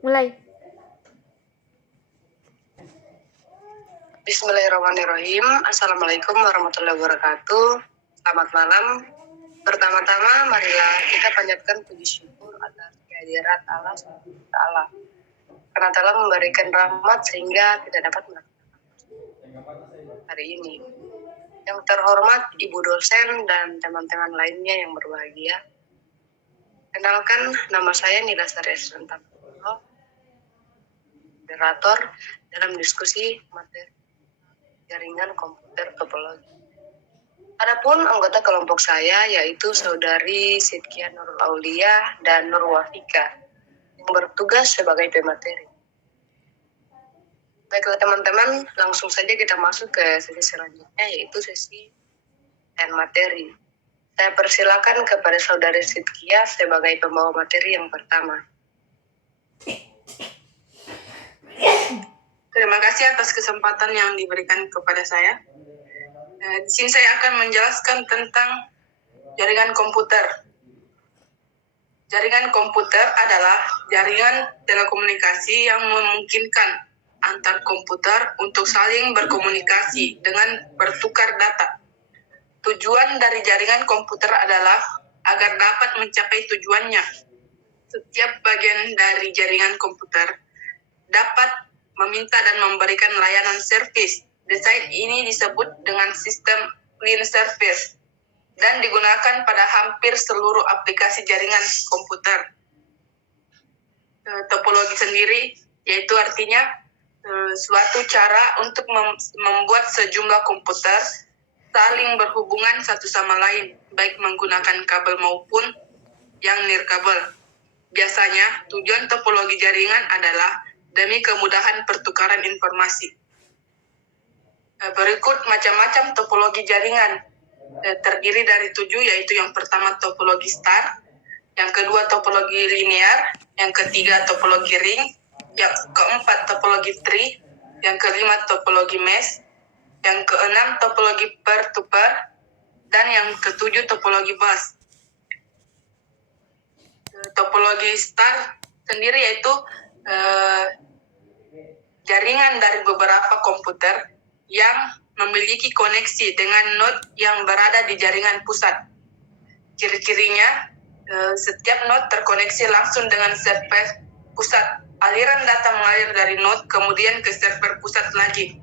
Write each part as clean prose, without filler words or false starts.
Mulai. Bismillahirrahmanirrahim. Assalamualaikum warahmatullahi wabarakatuh. Selamat malam. Pertama-tama, marilah kita panjatkan puji syukur atas kehadirat Allah SWT. Karena telah memberikan rahmat sehingga kita dapat melakukan hari ini. Yang terhormat Ibu dosen dan teman-teman lainnya yang berbahagia. Kenalkan, nama saya Nila Sari Esrentan, moderator dalam diskusi materi jaringan komputer topologi. Adapun anggota kelompok saya yaitu saudari Sidkia Nurul Aulia dan Nur Wafika yang bertugas sebagai pemateri. Baiklah teman-teman, langsung saja kita masuk ke sesi selanjutnya yaitu sesi materi. Saya persilakan kepada saudari Sidkia sebagai pembawa materi yang pertama. Terima kasih atas kesempatan yang diberikan kepada saya. Di sini saya akan menjelaskan tentang jaringan komputer. Jaringan komputer adalah jaringan telekomunikasi yang memungkinkan antar komputer untuk saling berkomunikasi dengan bertukar data. Tujuan dari jaringan komputer adalah agar dapat mencapai tujuannya. Setiap bagian dari jaringan komputer dapat meminta dan memberikan layanan servis. Desain ini disebut dengan sistem client service dan digunakan pada hampir seluruh aplikasi jaringan komputer. Topologi sendiri yaitu artinya suatu cara untuk membuat sejumlah komputer saling berhubungan satu sama lain, baik menggunakan kabel maupun yang nirkabel. Biasanya tujuan topologi jaringan adalah demi kemudahan pertukaran informasi. Berikut macam-macam topologi jaringan. Terdiri dari 7, yaitu yang pertama topologi star, yang kedua topologi linear, yang ketiga topologi ring, yang keempat topologi tree, yang kelima topologi mesh, yang keenam topologi peer-to-peer, dan yang ketujuh topologi bus. Topologi star sendiri yaitu jaringan dari beberapa komputer yang memiliki koneksi dengan node yang berada di jaringan pusat. Ciri-cirinya, setiap node terkoneksi langsung dengan server pusat. Aliran data mengalir dari node kemudian ke server pusat lagi,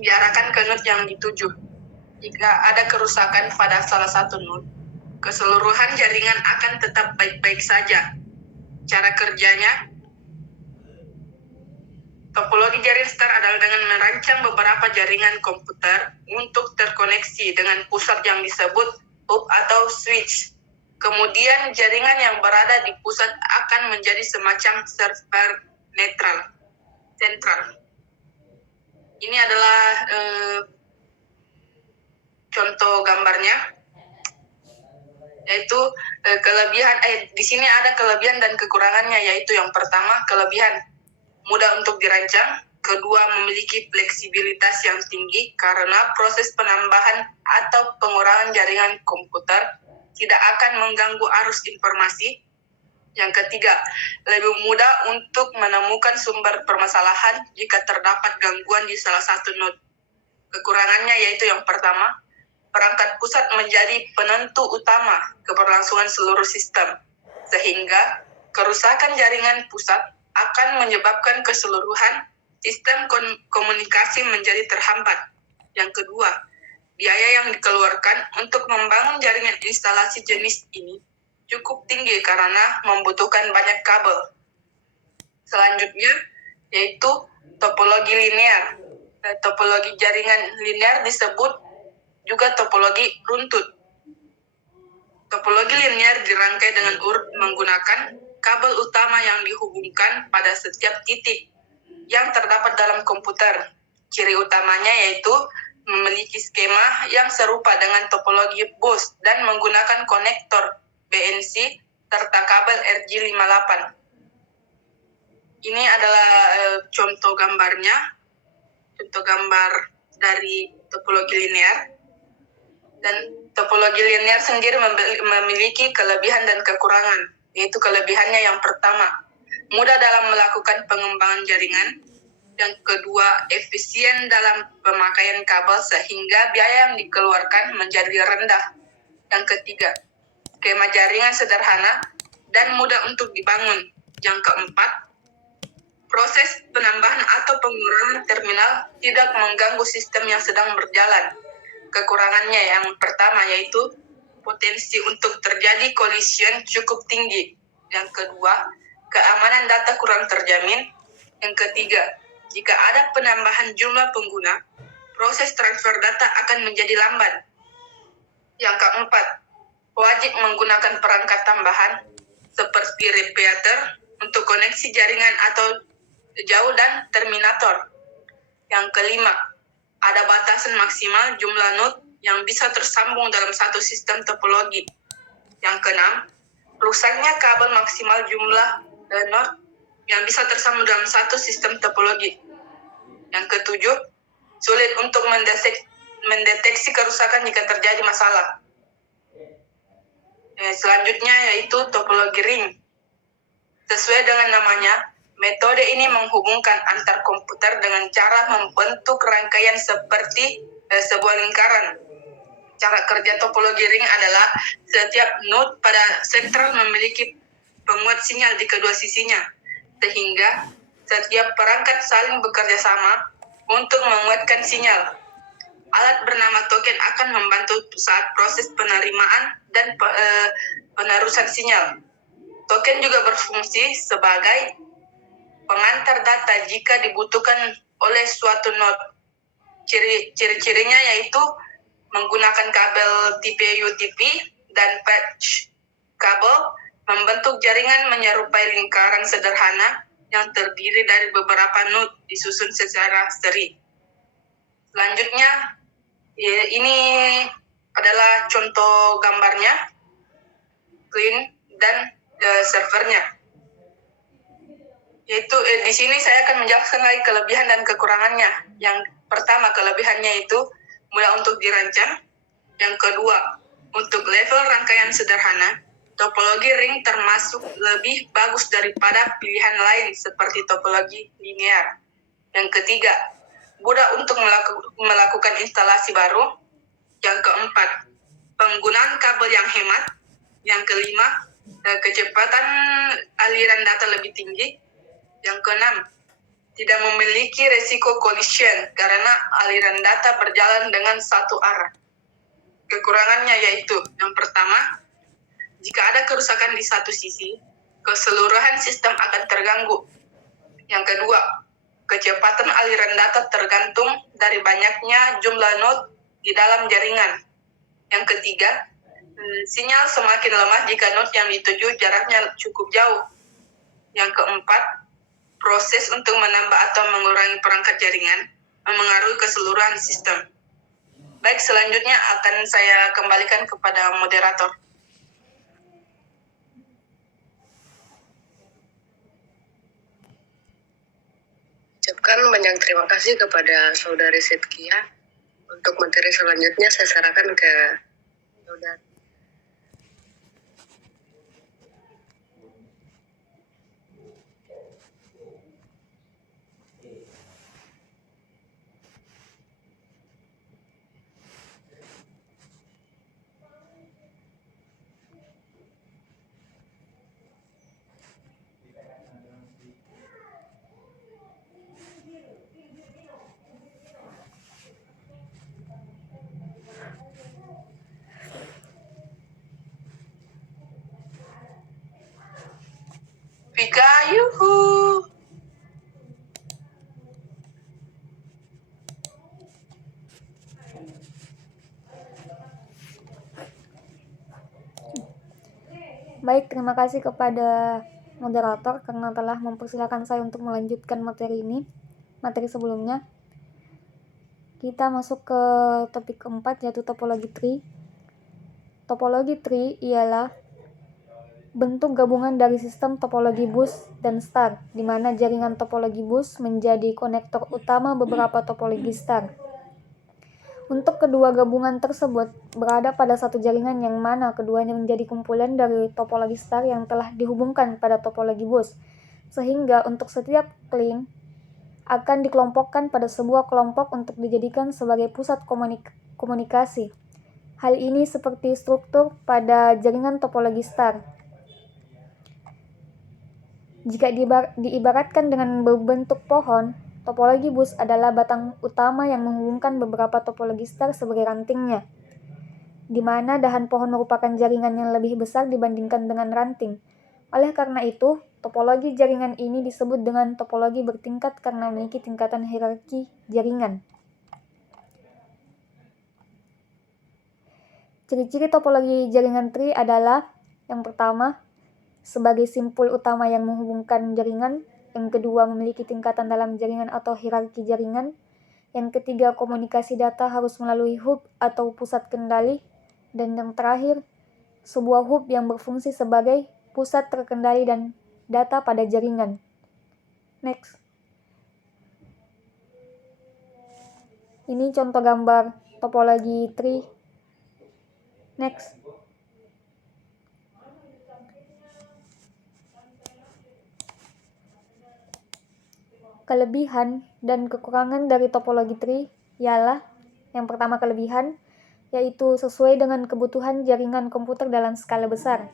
diarahkan ke node yang dituju. Jika ada kerusakan pada salah satu node, keseluruhan jaringan akan tetap baik-baik saja. Cara kerjanya, topologi jaringan star adalah dengan merancang beberapa jaringan komputer untuk terkoneksi dengan pusat yang disebut hub atau switch. Kemudian jaringan yang berada di pusat akan menjadi semacam server sentral. Ini adalah contoh gambarnya, yaitu kelebihan. Di sini ada kelebihan dan kekurangannya, yaitu yang pertama kelebihan mudah untuk dirancang, kedua memiliki fleksibilitas yang tinggi karena proses penambahan atau pengurangan jaringan komputer tidak akan mengganggu arus informasi. Yang ketiga, lebih mudah untuk menemukan sumber permasalahan jika terdapat gangguan di salah satu node. Kekurangannya yaitu yang pertama, perangkat pusat menjadi penentu utama keberlangsungan seluruh sistem, sehingga kerusakan jaringan pusat akan menyebabkan keseluruhan sistem komunikasi menjadi terhambat. Yang kedua, biaya yang dikeluarkan untuk membangun jaringan instalasi jenis ini cukup tinggi karena membutuhkan banyak kabel. Selanjutnya, yaitu topologi linear. Topologi jaringan linear disebut juga topologi runtut. Topologi linear dirangkai dengan urut menggunakan kabel utama yang dihubungkan pada setiap titik yang terdapat dalam komputer. Ciri utamanya yaitu memiliki skema yang serupa dengan topologi bus dan menggunakan konektor BNC serta kabel RJ58. Ini adalah contoh gambarnya, contoh gambar dari topologi linear. Dan topologi linear sendiri memiliki kelebihan dan kekurangan, yaitu kelebihannya yang pertama, mudah dalam melakukan pengembangan jaringan. Yang kedua, efisien dalam pemakaian kabel sehingga biaya yang dikeluarkan menjadi rendah. Yang ketiga, skema jaringan sederhana dan mudah untuk dibangun. Yang keempat, proses penambahan atau pengurangan terminal tidak mengganggu sistem yang sedang berjalan. Kekurangannya yang pertama yaitu potensi untuk terjadi collision cukup tinggi. Yang kedua, keamanan data kurang terjamin. Yang ketiga, jika ada penambahan jumlah pengguna, proses transfer data akan menjadi lambat. Yang keempat, wajib menggunakan perangkat tambahan seperti repeater untuk koneksi jaringan atau jauh dan terminator. Yang kelima, ada batasan maksimal jumlah node yang bisa tersambung dalam satu sistem topologi. Yang keenam, rusaknya kabel maksimal jumlah node yang bisa tersambung dalam satu sistem topologi. Yang ketujuh, sulit untuk mendeteksi kerusakan jika terjadi masalah. Selanjutnya yaitu topologi ring. Sesuai dengan namanya, metode ini menghubungkan antar komputer dengan cara membentuk rangkaian seperti sebuah lingkaran. Cara kerja topologi ring adalah setiap node pada sentral memiliki penguat sinyal di kedua sisinya, sehingga setiap perangkat saling bekerja sama untuk menguatkan sinyal. Alat bernama token akan membantu saat proses penerimaan dan penerusan sinyal. Token juga berfungsi sebagai pengantar data jika dibutuhkan oleh suatu node. Ciri-cirinya yaitu menggunakan kabel tipe UTP dan patch kabel membentuk jaringan menyerupai lingkaran sederhana yang terdiri dari beberapa node disusun secara seri. Selanjutnya, ini adalah contoh gambarnya, clean dan servernya. Yaitu di sini saya akan menjelaskan lagi kelebihan dan kekurangannya. Yang pertama, kelebihannya itu mudah untuk dirancang. Yang kedua, untuk level rangkaian sederhana, topologi ring termasuk lebih bagus daripada pilihan lain seperti topologi linear. Yang ketiga, mudah untuk melakukan instalasi baru. Yang keempat, penggunaan kabel yang hemat. Yang kelima, kecepatan aliran data lebih tinggi. Yang keenam, tidak memiliki resiko collision karena aliran data berjalan dengan satu arah. Kekurangannya yaitu, yang pertama, jika ada kerusakan di satu sisi, keseluruhan sistem akan terganggu. Yang kedua, kecepatan aliran data tergantung dari banyaknya jumlah node di dalam jaringan. Yang ketiga, sinyal semakin lemah jika node yang dituju jaraknya cukup jauh. Yang keempat, proses untuk menambah atau mengurangi perangkat jaringan memengaruhi keseluruhan sistem. Baik, selanjutnya akan saya kembalikan kepada moderator. Ucapkan banyak terima kasih kepada Saudari Sidkia. Untuk materi selanjutnya saya serahkan ke Saudari. Vika, yuhu! Baik, terima kasih kepada moderator karena telah mempersilahkan saya untuk melanjutkan materi ini. Materi sebelumnya, kita masuk ke topik keempat yaitu topologi tree. Topologi tree ialah bentuk gabungan dari sistem topologi bus dan star, di mana jaringan topologi bus menjadi konektor utama beberapa topologi star. Untuk kedua gabungan tersebut berada pada satu jaringan yang mana keduanya menjadi kumpulan dari topologi star yang telah dihubungkan pada topologi bus. sehingga untuk setiap link akan dikelompokkan pada sebuah kelompok untuk dijadikan sebagai pusat komunikasi. Hal ini seperti struktur pada jaringan topologi star. Jika diibaratkan dengan berbentuk pohon, topologi bus adalah batang utama yang menghubungkan beberapa topologi star sebagai rantingnya, di mana dahan pohon merupakan jaringan yang lebih besar dibandingkan dengan ranting. Oleh karena itu, topologi jaringan ini disebut dengan topologi bertingkat karena memiliki tingkatan hierarki jaringan. Ciri-ciri topologi jaringan tree adalah: yang pertama, sebagai simpul utama yang menghubungkan jaringan. Yang kedua, memiliki tingkatan dalam jaringan atau hierarki jaringan. Yang ketiga, komunikasi data harus melalui hub atau pusat kendali. Dan yang terakhir, sebuah hub yang berfungsi sebagai pusat terkendali dan data pada jaringan. Next. Ini contoh gambar topologi tree. Next. Kelebihan dan kekurangan dari topologi tree ialah: yang pertama, kelebihan, yaitu sesuai dengan kebutuhan jaringan komputer dalam skala besar.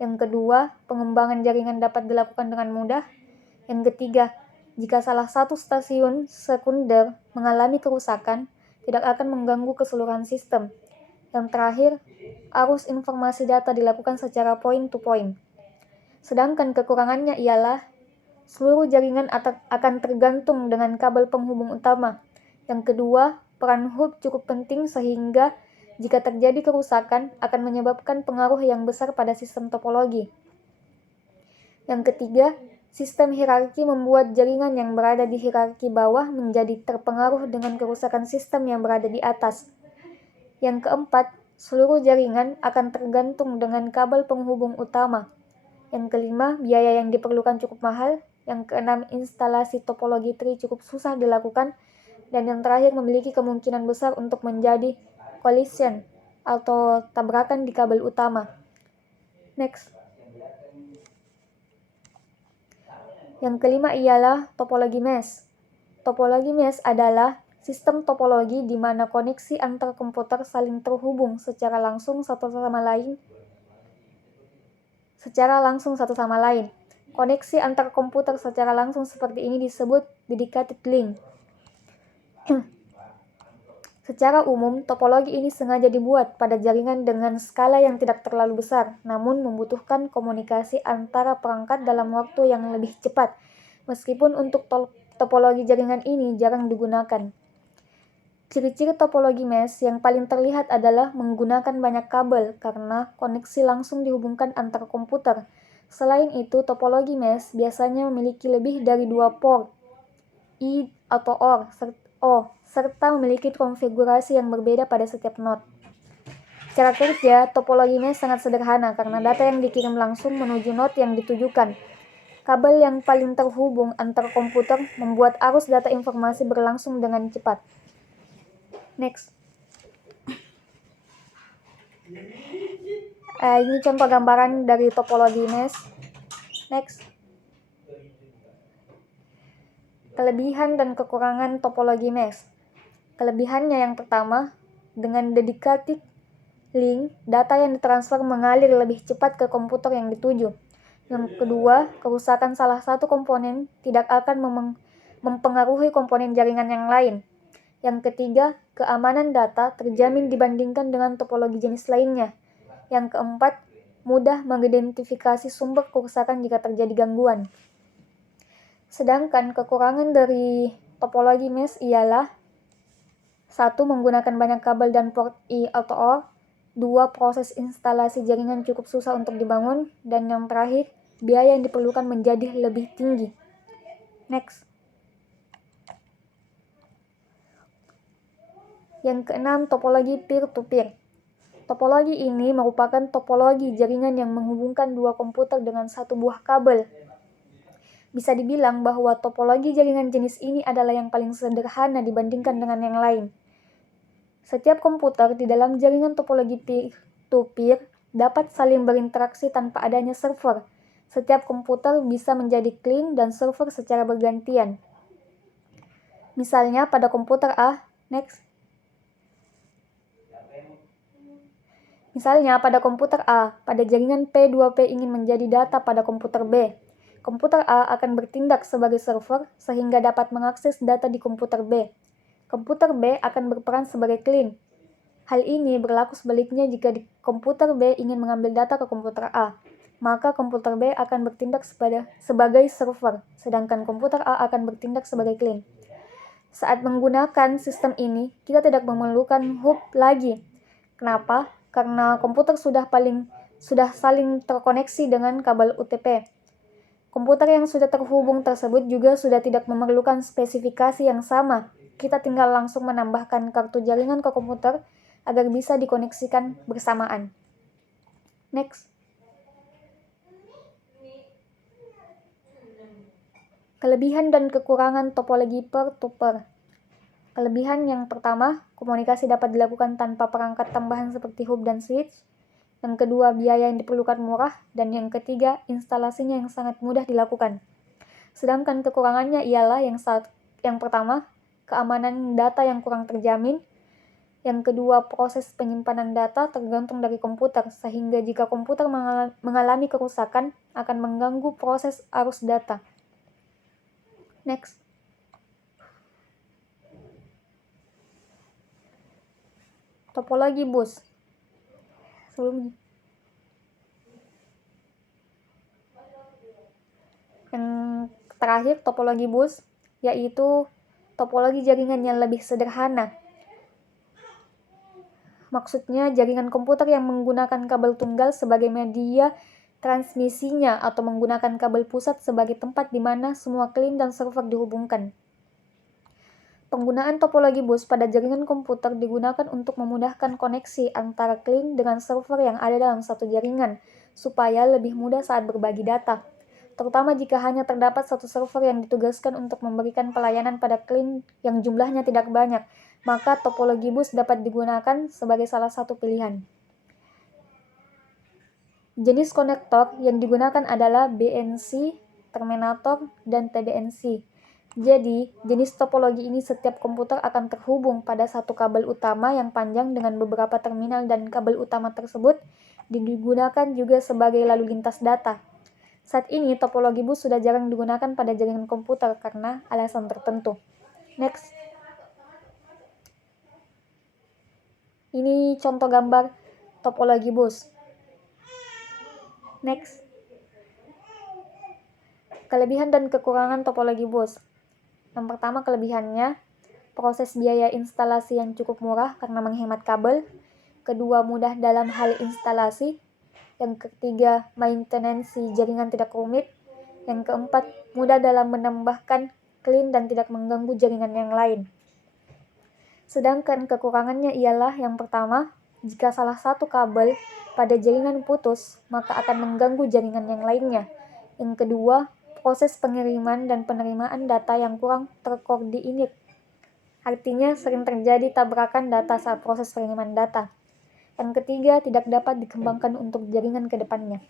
Yang kedua, pengembangan jaringan dapat dilakukan dengan mudah. Yang ketiga, jika salah satu stasiun sekunder mengalami kerusakan, tidak akan mengganggu keseluruhan sistem. Yang terakhir, arus informasi data dilakukan secara point-to-point. Sedangkan kekurangannya ialah seluruh jaringan akan tergantung dengan kabel penghubung utama. Yang kedua, peran hub cukup penting sehingga jika terjadi kerusakan akan menyebabkan pengaruh yang besar pada sistem topologi. Yang ketiga, sistem hierarki membuat jaringan yang berada di hierarki bawah menjadi terpengaruh dengan kerusakan sistem yang berada di atas. Yang keempat, seluruh jaringan akan tergantung dengan kabel penghubung utama. Yang kelima, biaya yang diperlukan cukup mahal. Yang keenam, instalasi topologi tree cukup susah dilakukan. Dan yang terakhir, memiliki kemungkinan besar untuk menjadi collision atau tabrakan di kabel utama. Next. Yang kelima ialah topologi mesh. Topologi mesh adalah sistem topologi di mana koneksi antar komputer saling terhubung secara langsung satu sama lain. Koneksi antar komputer secara langsung seperti ini disebut dedicated link. Secara umum, topologi ini sengaja dibuat pada jaringan dengan skala yang tidak terlalu besar, namun membutuhkan komunikasi antara perangkat dalam waktu yang lebih cepat, meskipun untuk topologi jaringan ini jarang digunakan. Ciri-ciri topologi mesh yang paling terlihat adalah menggunakan banyak kabel karena koneksi langsung dihubungkan antar komputer. Selain itu, topologi mesh biasanya memiliki lebih dari 2 port, I atau O, serta memiliki konfigurasi yang berbeda pada setiap node. Secara kerja, topologi mesh sangat sederhana karena data yang dikirim langsung menuju node yang ditujukan. Kabel yang paling terhubung antar komputer membuat arus data informasi berlangsung dengan cepat. Next. Ini contoh gambaran dari topologi mesh. Next. Kelebihan dan kekurangan topologi mesh. Kelebihannya yang pertama, dengan dedicated link, data yang ditransfer mengalir lebih cepat ke komputer yang dituju. Yang kedua, kerusakan salah satu komponen tidak akan mempengaruhi komponen jaringan yang lain. Yang ketiga, keamanan data terjamin dibandingkan dengan topologi jenis lainnya. Yang keempat, mudah mengidentifikasi sumber kerusakan jika terjadi gangguan. Sedangkan kekurangan dari topologi mesh ialah: 1. Menggunakan banyak kabel dan port I atau OR. 2. Proses instalasi jaringan cukup susah untuk dibangun. Dan yang terakhir, biaya yang diperlukan menjadi lebih tinggi. Next. Yang keenam, topologi peer-to-peer. Topologi ini merupakan topologi jaringan yang menghubungkan dua komputer dengan satu buah kabel. Bisa dibilang bahwa topologi jaringan jenis ini adalah yang paling sederhana dibandingkan dengan yang lain. Setiap komputer di dalam jaringan topologi peer-to-peer dapat saling berinteraksi tanpa adanya server, Setiap komputer bisa menjadi clean dan server secara bergantian. Misalnya pada komputer A, Misalnya pada komputer A, pada jaringan P2P ingin menjadi data pada komputer B. Komputer A akan bertindak sebagai server sehingga dapat mengakses data di komputer B. Komputer B akan berperan sebagai clean. Hal ini berlaku sebaliknya jika di komputer B ingin mengambil data ke komputer A. Maka komputer B akan bertindak sebagai server, sedangkan komputer A akan bertindak sebagai clean. Saat menggunakan sistem ini, kita tidak memerlukan hub lagi. Kenapa? Karena komputer sudah saling terkoneksi dengan kabel UTP. Komputer yang sudah terhubung tersebut juga sudah tidak memerlukan spesifikasi yang sama. Kita tinggal langsung menambahkan kartu jaringan ke komputer agar bisa dikoneksikan bersamaan. Kelebihan dan kekurangan topologi peer-to-peer. Kelebihan yang pertama, komunikasi dapat dilakukan tanpa perangkat tambahan seperti hub dan switch. Yang kedua, biaya yang diperlukan murah. Dan yang ketiga, instalasinya yang sangat mudah dilakukan. Sedangkan kekurangannya ialah yang pertama, keamanan data yang kurang terjamin. Yang kedua, proses penyimpanan data tergantung dari komputer, sehingga jika komputer mengalami kerusakan, akan mengganggu proses arus data. Topologi bus. Yang terakhir, topologi bus, yaitu topologi jaringan yang lebih sederhana. Maksudnya, jaringan komputer yang menggunakan kabel tunggal sebagai media transmisinya atau menggunakan kabel pusat sebagai tempat di mana semua clean dan server dihubungkan. Penggunaan topologi bus pada jaringan komputer digunakan untuk memudahkan koneksi antara clean dengan server yang ada dalam satu jaringan, supaya lebih mudah saat berbagi data. Terutama jika hanya terdapat satu server yang ditugaskan untuk memberikan pelayanan pada clean yang jumlahnya tidak banyak, maka topologi bus dapat digunakan sebagai salah satu pilihan. Jenis konektor yang digunakan adalah BNC, terminator, dan TBNC. Jadi, jenis topologi ini setiap komputer akan terhubung pada satu kabel utama yang panjang dengan beberapa terminal dan kabel utama tersebut digunakan juga sebagai lalu lintas data. Saat ini, topologi bus sudah jarang digunakan pada jaringan komputer karena alasan tertentu. Ini contoh gambar topologi bus. Kelebihan dan kekurangan topologi bus. Yang pertama, kelebihannya, proses biaya instalasi yang cukup murah karena menghemat kabel. Kedua, mudah dalam hal instalasi. Yang ketiga, maintenance jaringan tidak rumit. Yang keempat, mudah dalam menambahkan clean dan tidak mengganggu jaringan yang lain. Sedangkan kekurangannya ialah yang pertama, jika salah satu kabel pada jaringan putus, maka akan mengganggu jaringan yang lainnya. Yang kedua, proses pengiriman dan penerimaan data yang kurang terkoordinir. Artinya sering terjadi tabrakan data saat proses pengiriman data. Yang ketiga, tidak dapat dikembangkan untuk jaringan ke depannya.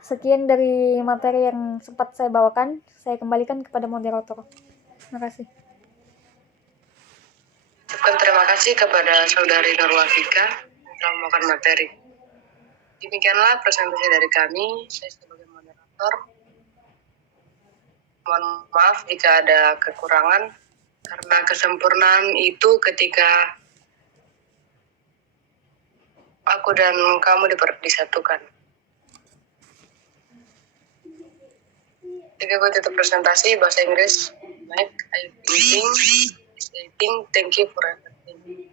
Sekian dari materi yang sempat saya bawakan. Saya kembalikan kepada moderator. Terima kasih. Terima kasih kepada Saudari Nurwafika telah membawakan materi. Demikianlah presentasi dari kami. Saya sebagai moderator. Mohon maaf jika ada kekurangan, karena kesempurnaan itu ketika aku dan kamu disatukan. Jika gue tutup presentasi bahasa Inggris, baik, I think, thank you for everything.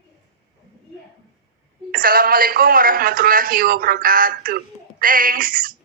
Assalamualaikum warahmatullahi wabarakatuh. Thanks.